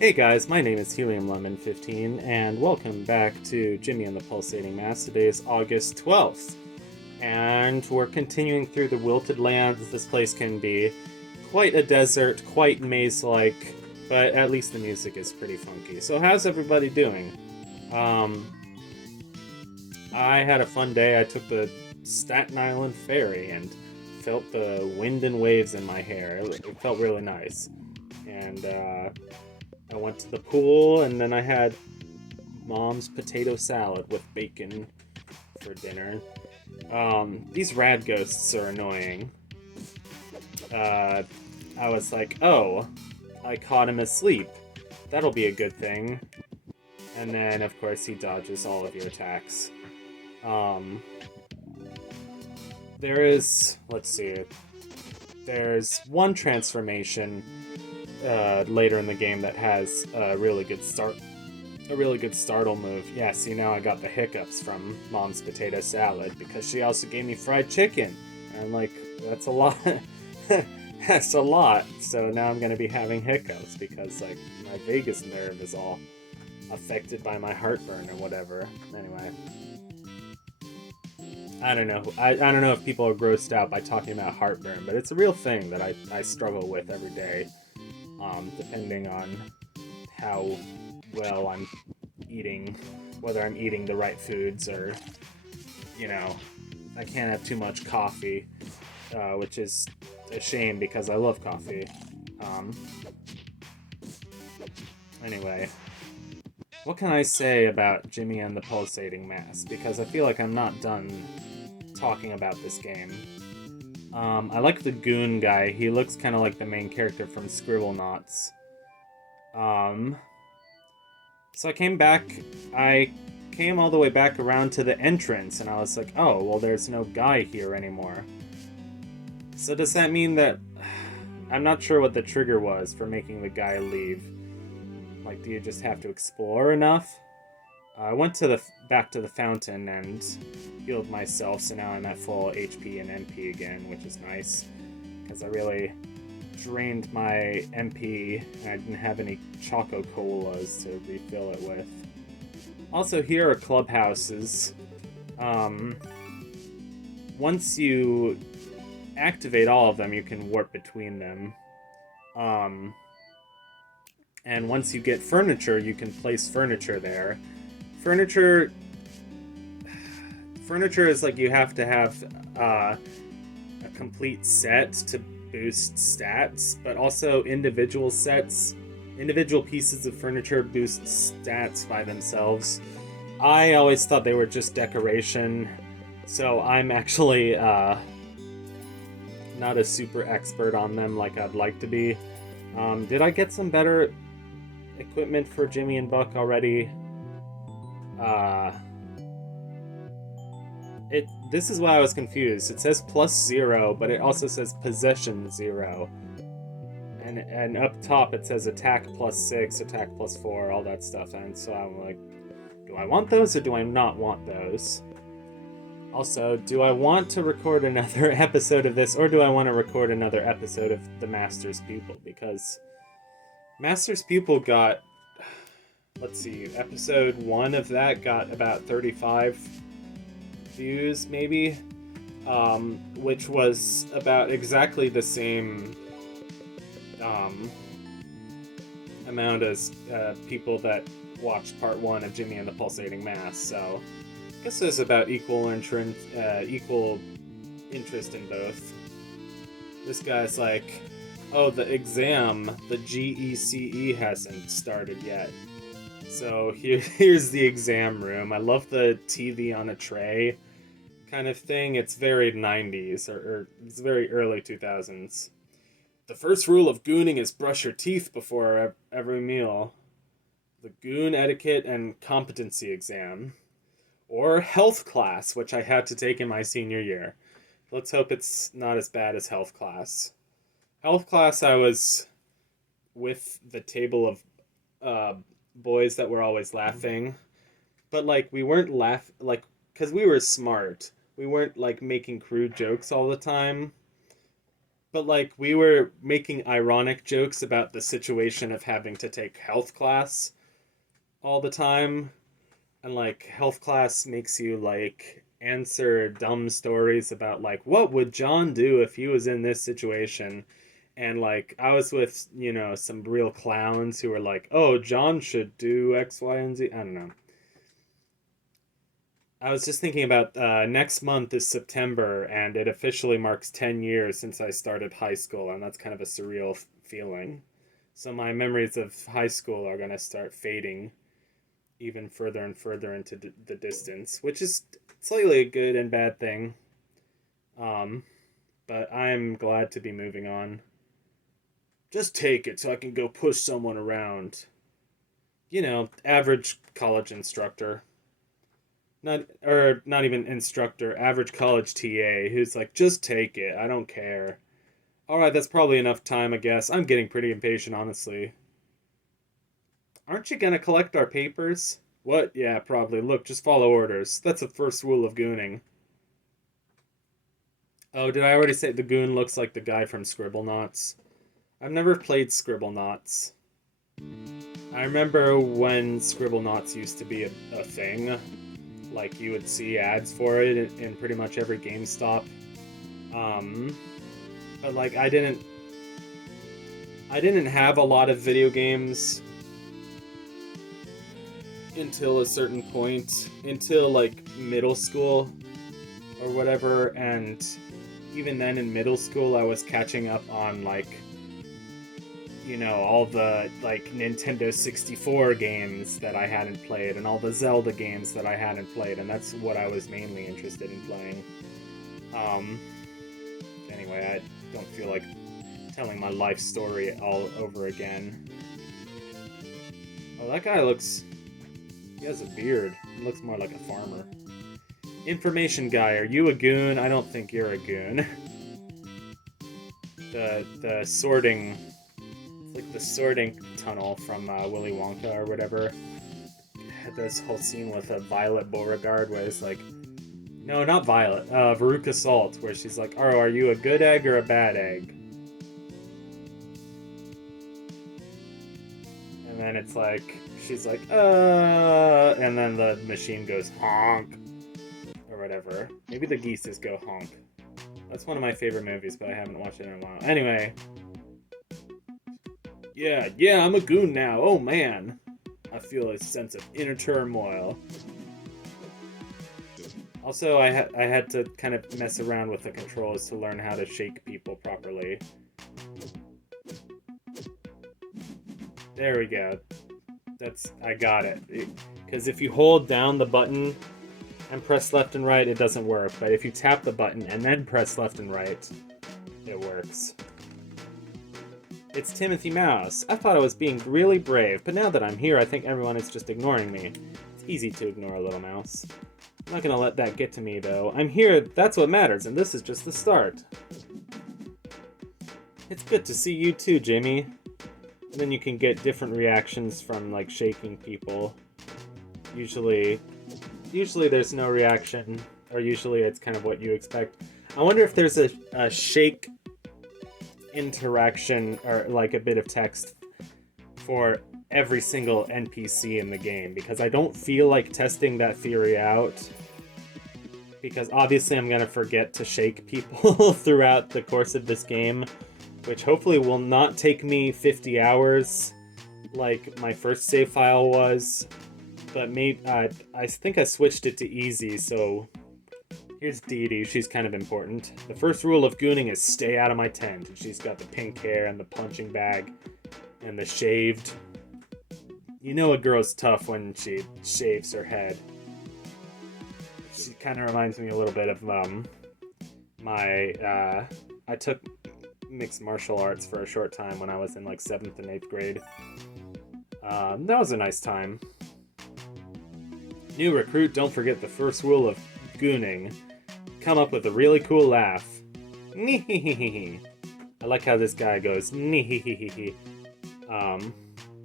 Hey guys, my name is HeliumLemon15, and welcome back to Jimmy and the Pulsating Mass. Today is August 12th, and we're continuing through the Wilted Lands. This place can be quite a desert, quite maze-like, but at least the music is pretty funky. So how's everybody doing? Um, I had a fun day. I took the Staten Island ferry and felt the wind and waves in my hair. It felt really nice. And I went to the pool, and then I had mom's potato salad with bacon for dinner. These rad ghosts are annoying. Uh, I was like, oh, I caught him asleep. That'll be a good thing. And then, of course, he dodges all of your attacks. Um, let's see, there's one transformation later in the game that has a really good startle move. Yeah, see, now I got the hiccups from mom's potato salad because she also gave me fried chicken. And like, that's a lot. That's a lot. So now I'm gonna be having hiccups because like my vagus nerve is all affected by my heartburn or whatever. Anyway, I don't know. I don't know if people are grossed out by talking about heartburn, but it's a real thing that I struggle with every day, depending on how well I'm eating, whether I'm eating the right foods or, you know, I can't have too much coffee, which is a shame because I love coffee. Um, anyway, what can I say about Jimmy and the Pulsating Mass? Because I feel like I'm not done talking about this game. I like the goon guy. He looks kind of like the main character from Scribblenauts. Um, so I came all the way back around to the entrance, and I was like, oh, well, there's no guy here anymore. So does that mean that... I'm not sure what the trigger was for making the guy leave. Like, do you just have to explore enough? I went to the back to the fountain and healed myself, so now I'm at full HP and MP again, which is nice. Because I really drained my MP, and I didn't have any Choco Colas to refill it with. Also, here are clubhouses. Once you activate all of them, you can warp between them. And once you get furniture, you can place furniture there. Furniture Furniture is like you have to have a complete set to boost stats, but also individual pieces of furniture boost stats by themselves. I always thought they were just decoration, so I'm actually not a super expert on them like I'd like to be. Did I get some better equipment for Jimmy and Buck already? This is why I was confused. It says +0, but it also says possession 0. And up top it says attack +6, attack +4, all that stuff. And so I'm like, do I want those or do I not want those? Also, do I want to record another episode of this, or do I want to record another episode of The Master's Pupil? Because Master's Pupil got, let's see, episode 1 of that got about 35 views, maybe, which was about exactly the same amount as people that watched part 1 of Jimmy and the Pulsating Mass, so I guess there's about equal interest in both. This guy's like, oh, the exam, the GECE hasn't started yet. So here's the exam room. I love the TV on a tray kind of thing. It's very 90s, or it's very early 2000s. The first rule of gooning is brush your teeth before every meal. The goon etiquette and competency exam. Or health class, which I had to take in my senior year. Let's hope it's not as bad as health class. Health class, I was with the table of boys that were always laughing. But, like, we weren't because we were smart. We weren't, like, making crude jokes all the time. But like we were making ironic jokes about the situation of having to take health class all the time, and like health class makes you like answer dumb stories about like what would John do if he was in this situation. And like I was with, some real clowns who were like, "Oh, John should do X, Y, and Z." I don't know. I was just thinking about next month is September, and it officially marks 10 years since I started high school, and that's kind of a surreal feeling. So my memories of high school are going to start fading even further and further into the distance, which is slightly a good and bad thing. Um, but I'm glad to be moving on. Just take it so I can go push someone around. Average college instructor. Not even instructor, average college TA who's like, just take it. I don't care. All right, that's probably enough time, I guess. I'm getting pretty impatient, honestly. Aren't you gonna collect our papers? What? Yeah, probably. Look, just follow orders. That's the first rule of gooning. Oh, did I already say the goon looks like the guy from Scribblenauts? I've never played Scribblenauts. I remember when Scribblenauts used to be a thing. Like, you would see ads for it in pretty much every GameStop. Um, but like, I didn't have a lot of video games until a certain point, until like middle school or whatever, and even then in middle school I was catching up on like all the like Nintendo 64 games that I hadn't played and all the Zelda games that I hadn't played, and that's what I was mainly interested in playing. Um anyway, I don't feel like telling my life story all over again. Oh, that guy he has a beard. He looks more like a farmer. Information guy, are you a goon? I don't think you're a goon. The sorting, it's like the sorting tunnel from Willy Wonka or whatever. This whole scene with Violet Beauregard where it's like, no, not Violet, Veruca Salt, where she's like, oh, are you a good egg or a bad egg? And then it's like, she's like, and then the machine goes honk or whatever. Maybe the geese go honk. That's one of my favorite movies, but I haven't watched it in a while. Anyway. Yeah, I'm a goon now. Oh man. I feel a sense of inner turmoil. Also, I had to kind of mess around with the controls to learn how to shake people properly. There we go. I got it. Because if you hold down the button and press left and right, it doesn't work. But if you tap the button and then press left and right, it works. It's Timothy Mouse. I thought I was being really brave, but now that I'm here, I think everyone is just ignoring me. It's easy to ignore a little mouse. I'm not gonna let that get to me, though. I'm here, that's what matters, and this is just the start. It's good to see you too, Jimmy. And then you can get different reactions from, like, shaking people. Usually there's no reaction, or usually it's kind of what you expect. I wonder if there's a shake interaction or like a bit of text for every single NPC in the game, because I don't feel like testing that theory out, because obviously I'm gonna forget to shake people throughout the course of this game, which hopefully will not take me 50 hours like my first save file was, but maybe I think I switched it to easy. So here's Dee Dee. She's kind of important. The first rule of gooning is stay out of my tent. And she's got the pink hair and the punching bag and the shaved. You know a girl's tough when she shaves her head. She kind of reminds me a little bit of I took mixed martial arts for a short time when I was in like 7th and 8th grade. That was a nice time. New recruit, don't forget the first rule of gooning. Come up with a really cool laugh. I like how this guy goes.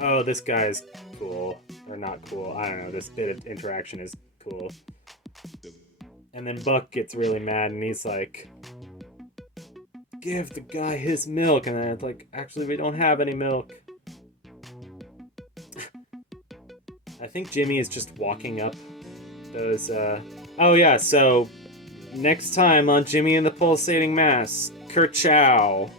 Oh, this guy's cool. Or not cool. I don't know. This bit of interaction is cool. And then Buck gets really mad and he's like, give the guy his milk. And then it's like, actually, we don't have any milk. I think Jimmy is just walking up those, Oh yeah, so next time on Jimmy and the Pulsating Mass, Kerchow.